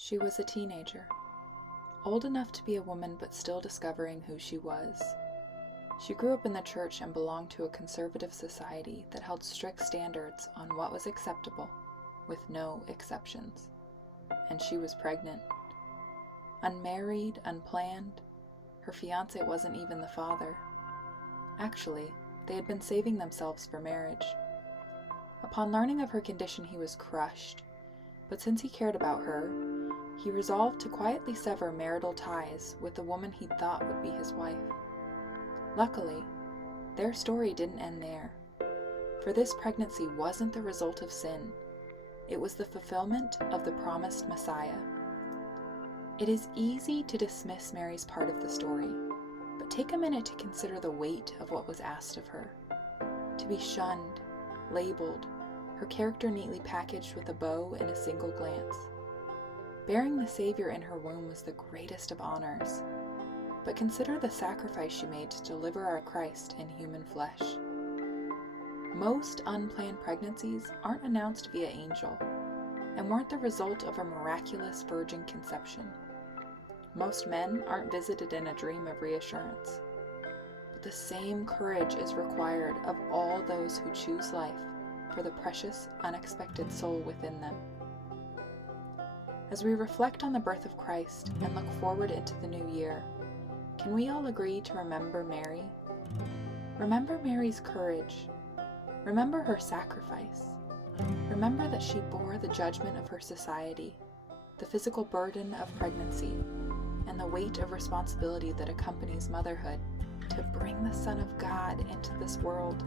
She was a teenager, old enough to be a woman but still discovering who she was. She grew up in the church and belonged to a conservative society that held strict standards on what was acceptable, with no exceptions. And she was pregnant. Unmarried, unplanned, her fiancé wasn't even the father. Actually, they had been saving themselves for marriage. Upon learning of her condition, he was crushed, but since he cared about her, he resolved to quietly sever marital ties with the woman he thought would be his wife. Luckily, their story didn't end there, for this pregnancy wasn't the result of sin. It was the fulfillment of the promised Messiah. It is easy to dismiss Mary's part of the story, but take a minute to consider the weight of what was asked of her. To be shunned, labeled, her character neatly packaged with a bow in a single glance. Bearing the Savior in her womb was the greatest of honors, but consider the sacrifice she made to deliver our Christ in human flesh. Most unplanned pregnancies aren't announced via angel, and weren't the result of a miraculous virgin conception. Most men aren't visited in a dream of reassurance, but the same courage is required of all those who choose life for the precious, unexpected soul within them. As we reflect on the birth of Christ and look forward into the new year, can we all agree to remember Mary? Remember Mary's courage. Remember her sacrifice. Remember that she bore the judgment of her society, the physical burden of pregnancy, and the weight of responsibility that accompanies motherhood to bring the Son of God into this world.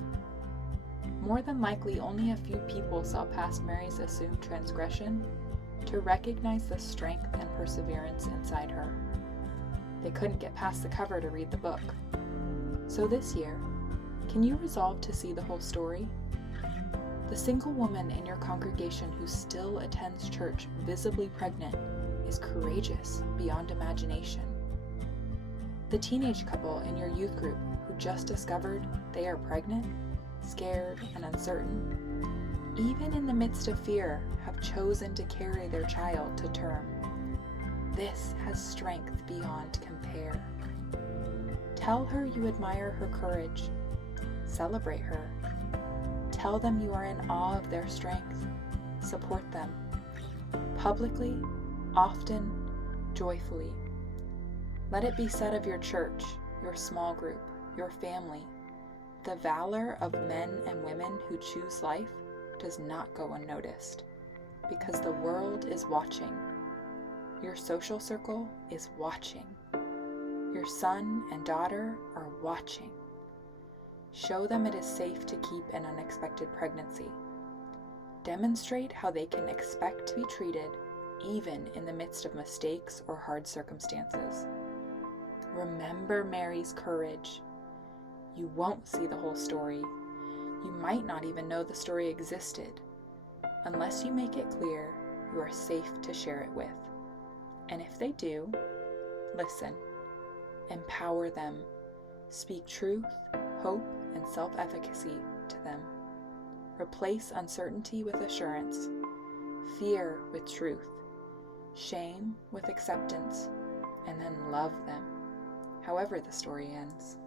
More than likely, only a few people saw past Mary's assumed transgression to recognize the strength and perseverance inside her. They couldn't get past the cover to read the book. So this year, can you resolve to see the whole story? The single woman in your congregation who still attends church visibly pregnant is courageous beyond imagination. The teenage couple in your youth group who just discovered they are pregnant, scared, and uncertain, even in the midst of fear, have chosen to carry their child to term. This has strength beyond compare. Tell her you admire her courage. Celebrate her. Tell them you are in awe of their strength. Support them. Publicly, often, joyfully. Let it be said of your church, your small group, your family, the valor of men and women who choose life does not go unnoticed, because the world is watching. Your social circle is watching. Your son and daughter are watching. Show them it is safe to keep an unexpected pregnancy. Demonstrate how they can expect to be treated even in the midst of mistakes or hard circumstances. Remember Mary's courage. You won't see the whole story. You might not even know the story existed. Unless you make it clear, you are safe to share it with. And if they do, listen. Empower them. Speak truth, hope, and self-efficacy to them. Replace uncertainty with assurance, fear with truth, shame with acceptance, and then love them, however the story ends.